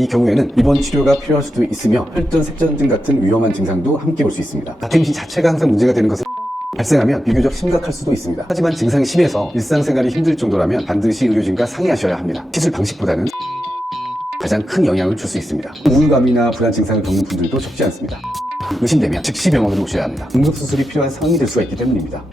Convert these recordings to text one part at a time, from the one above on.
이 경우에는 입원 치료가 필요할 수도 있으며 혈전, 색전증 같은 위험한 증상도 함께 올 수 있습니다. 다트 임신 자체가 항상 문제가 되는 것은 발생하면 비교적 심각할 수도 있습니다. 하지만 증상이 심해서 일상생활이 힘들 정도라면 반드시 의료진과 상의하셔야 합니다. 시술 방식보다는 가장 큰 영향을 줄 수 있습니다. 우울감이나 불안 증상을 겪는 분들도 적지 않습니다. 의심되면 즉시 병원으로 오셔야 합니다. 응급수술이 필요한 상황이 될 수가 있기 때문입니다.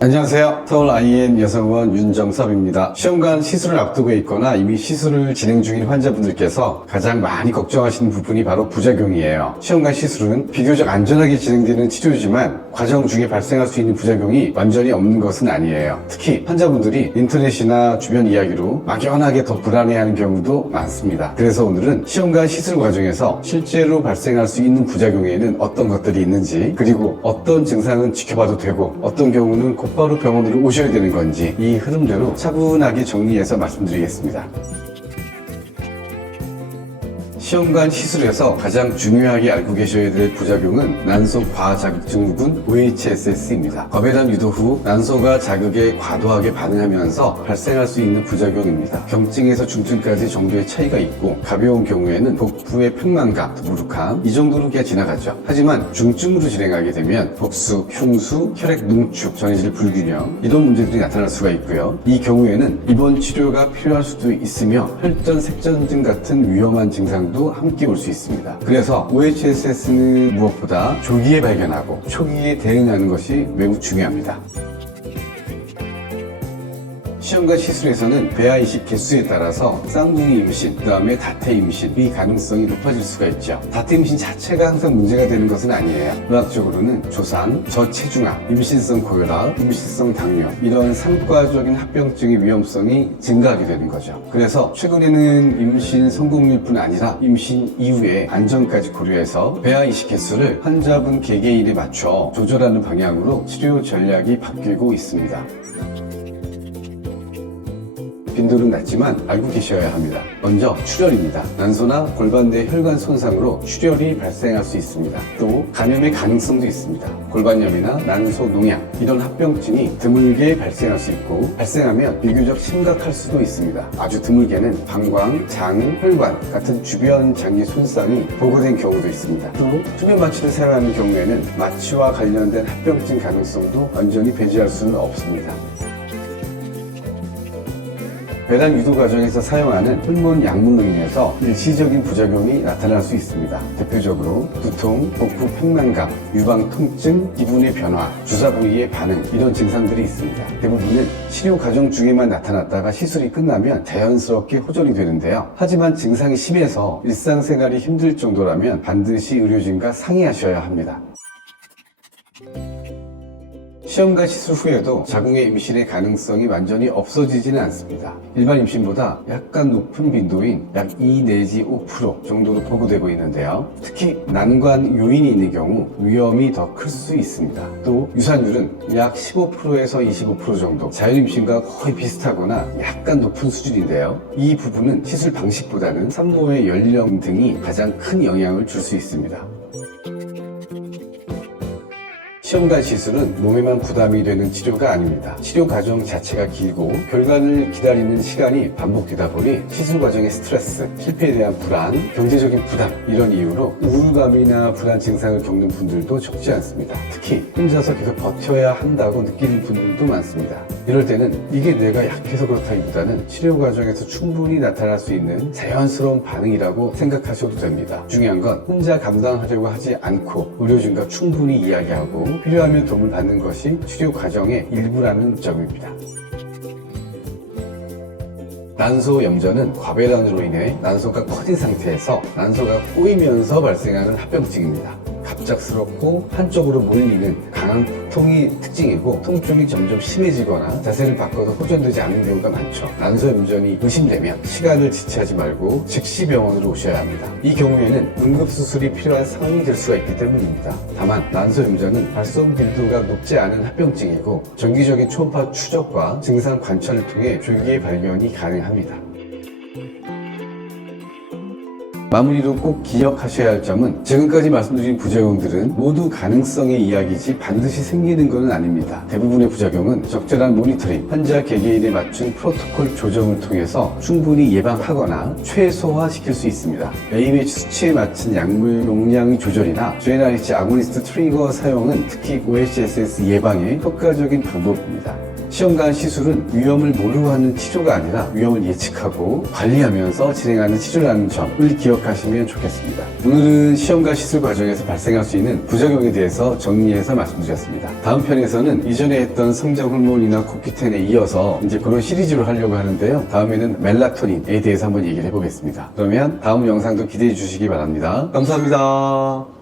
안녕하세요. 서울 IN 여성의원 윤정섭입니다. 시험관 시술을 앞두고 있거나 이미 시술을 진행 중인 환자분들께서 가장 많이 걱정하시는 부분이 바로 부작용이에요. 시험관 시술은 비교적 안전하게 진행되는 치료지만 과정 중에 발생할 수 있는 부작용이 완전히 없는 것은 아니에요. 특히 환자분들이 인터넷이나 주변 이야기로 막연하게 더 불안해하는 경우도 많습니다. 그래서 오늘은 시험관 시술 과정에서 실제로 발생할 수 있는 부작용에는 어떤 것들이 있는지, 그리고 어떤 증상은 지켜봐도 되고 어떤 경우는 곧바로 병원으로 오셔야 되는 건지 이 흐름대로 차분하게 정리해서 말씀드리겠습니다. 시험관 시술에서 가장 중요하게 알고 계셔야 될 부작용은 난소 과자극증후군 OHSS입니다. 거배단 유도 후 난소가 자극에 과도하게 반응하면서 발생할 수 있는 부작용입니다. 경증에서 중증까지 정도의 차이가 있고 가벼운 경우에는 복부의 평만감, 무룩함 이 정도로 그냥 지나가죠. 하지만 중증으로 진행하게 되면 복수, 흉수, 혈액 농축, 전이질 불균형 이런 문제들이 나타날 수가 있고요. 이 경우에는 입원 치료가 필요할 수도 있으며 혈전, 색전증 같은 위험한 증상도 함께 올 수 있습니다. 그래서 OHSS는 무엇보다 조기에 발견하고 초기에 대응하는 것이 매우 중요합니다. 시험관 시술에서는 배아 이식 개수에 따라서 쌍둥이 임신, 그 다음에 다태 임신의 가능성이 높아질 수가 있죠. 다태 임신 자체가 항상 문제가 되는 것은 아니에요. 의학적으로는 조상, 저체중아, 임신성 고혈압, 임신성 당뇨 이런 상과적인 합병증의 위험성이 증가하게 되는 거죠. 그래서 최근에는 임신 성공률뿐 아니라 임신 이후에 안전까지 고려해서 배아 이식 개수를 환자분 개개인에 맞춰 조절하는 방향으로 치료 전략이 바뀌고 있습니다. 빈도는 낮지만 알고 계셔야 합니다. 먼저 출혈입니다. 난소나 골반내 혈관 손상으로 출혈이 발생할 수 있습니다. 또 감염의 가능성도 있습니다. 골반염이나 난소 농양 이런 합병증이 드물게 발생할 수 있고 발생하면 비교적 심각할 수도 있습니다. 아주 드물게는 방광, 장, 혈관 같은 주변 장기 손상이 보고된 경우도 있습니다. 또 수면 마취를 사용하는 경우에는 마취와 관련된 합병증 가능성도 완전히 배제할 수는 없습니다. 배단 유도 과정에서 사용하는 호르몬 약물로 인해서 일시적인 부작용이 나타날 수 있습니다. 대표적으로 두통, 복부 평만감, 유방 통증, 기분의 변화, 주사 부위의 반응 이런 증상들이 있습니다. 대부분은 치료 과정 중에만 나타났다가 시술이 끝나면 자연스럽게 호전이 되는데요. 하지만 증상이 심해서 일상생활이 힘들 정도라면 반드시 의료진과 상의하셔야 합니다. 시험관 시술 후에도 자궁의 임신의 가능성이 완전히 없어지지는 않습니다. 일반 임신보다 약간 높은 빈도인 약 2 내지 5% 정도로 보고되고 있는데요. 특히 난관 요인이 있는 경우 위험이 더 클 수 있습니다. 또 유산율은 약 15%에서 25% 정도, 자율임신과 거의 비슷하거나 약간 높은 수준인데요. 이 부분은 시술 방식보다는 산모의 연령 등이 가장 큰 영향을 줄 수 있습니다. 시험관 시술은 몸에만 부담이 되는 치료가 아닙니다. 치료 과정 자체가 길고 결과를 기다리는 시간이 반복되다 보니 시술 과정의 스트레스, 실패에 대한 불안, 경제적인 부담 이런 이유로 우울감이나 불안 증상을 겪는 분들도 적지 않습니다. 특히 혼자서 계속 버텨야 한다고 느끼는 분들도 많습니다. 이럴 때는 이게 내가 약해서 그렇다기보다는 치료 과정에서 충분히 나타날 수 있는 자연스러운 반응이라고 생각하셔도 됩니다. 중요한 건 혼자 감당하려고 하지 않고 의료진과 충분히 이야기하고 필요하면 도움을 받는 것이 치료 과정의 일부라는 점입니다. 난소 염전은 과배단으로 인해 난소가 커진 상태에서 난소가 꼬이면서 발생하는 합병증입니다. 갑작스럽고 한쪽으로 몰리는 강한 통이 특징이고 통증이 점점 심해지거나 자세를 바꿔도 호전되지 않는 경우가 많죠. 난소 염전이 의심되면 시간을 지체하지 말고 즉시 병원으로 오셔야 합니다. 이 경우에는 응급수술이 필요한 상황이 될 수가 있기 때문입니다. 다만 난소 염전은 발성 빈도가 높지 않은 합병증이고 정기적인 초음파 추적과 증상 관찰을 통해 조기에 발견이 가능합니다. 마무리로 꼭 기억하셔야 할 점은 지금까지 말씀드린 부작용들은 모두 가능성의 이야기지 반드시 생기는 것은 아닙니다. 대부분의 부작용은 적절한 모니터링, 환자 개개인에 맞춘 프로토콜 조정을 통해서 충분히 예방하거나 최소화시킬 수 있습니다. AMH 수치에 맞춘 약물 용량 조절이나 GnRH 아고니스트 트리거 사용은 특히 OHSS 예방에 효과적인 방법입니다. 시험관 시술은 위험을 모르고 하는 치료가 아니라 위험을 예측하고 관리하면서 진행하는 치료라는 점을 기억하시면 좋겠습니다. 오늘은 시험관 시술 과정에서 발생할 수 있는 부작용에 대해서 정리해서 말씀드렸습니다. 다음 편에서는 이전에 했던 성장 호르몬이나 코큐텐에 이어서 이제 그런 시리즈로 하려고 하는데요. 다음에는 멜라토닌에 대해서 한번 얘기를 해보겠습니다. 그러면 다음 영상도 기대해 주시기 바랍니다. 감사합니다.